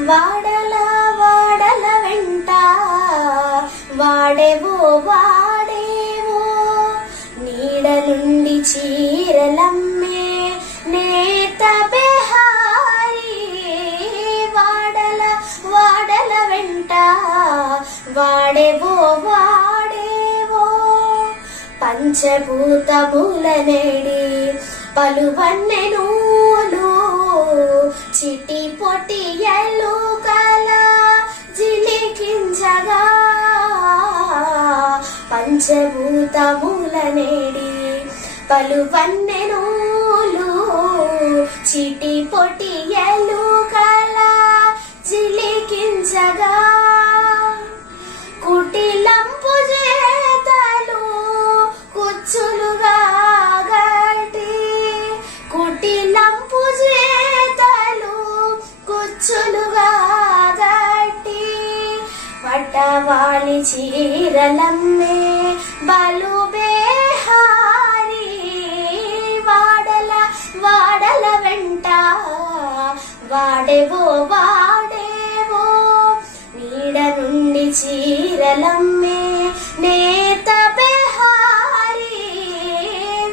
వాడల వాడల వెంట వాడేవో వాడేవో నీడ నుండి చీరలమ్మే నేత బెహారీ. వాడల వాడల వెంట వాడేవో వాడేవో పంచభూతముల నేడి పంచభూతముల నేడి పలు పలువన్నెనూలు చిటి పొటియలు కల జిలికించగా. కుటిలంపు చేతలు కుచ్చులుగా గటి కుటిలంపు చేతలు కుచ్చులుగా గటి పట్టవాలి చీరలమ్మే చీరలమ్మే నేత బెహారీ.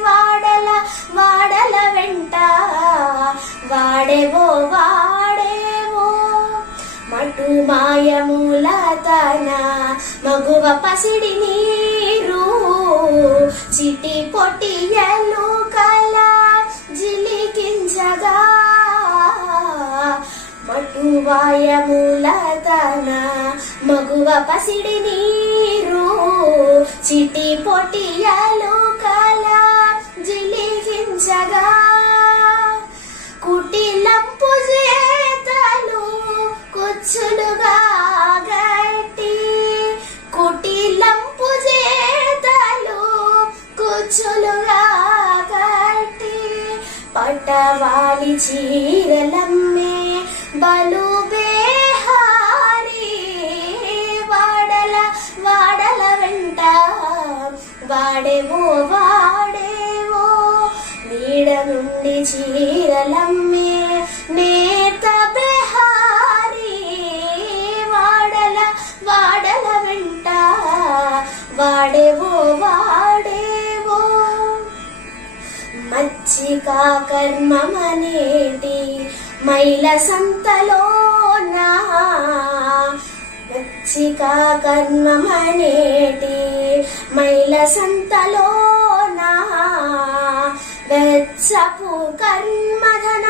వాడల వాడల వెంట వాడేవో వాడేవో. మటు మాయమూల తన మగువ పసిడి నీరు. చిటి పొటియలు కల జిలికించగా. మటువాయముల తన మగువ పసిడి నీరు చిటి పొటియలు కల జిలిగించగా. కుటిలంపు చేతలు కుచ్చులుగా గట్టి కుటిలంపు చేతలు కుచ్చులుగా గట్టి. పట్టవాలి చీరలమ్మే బలు వాడేవో వాడేవో నీడ నుండి చీరలమ్మే నేత బెహారీ. వాడల వాడల వెంట వాడేవో వాడేవో. మచ్చికా కర్మమనేటి మైల సంతలో చికా కర్మమనేటి మైల సంతలోనా వెచ్చపు కర్మధన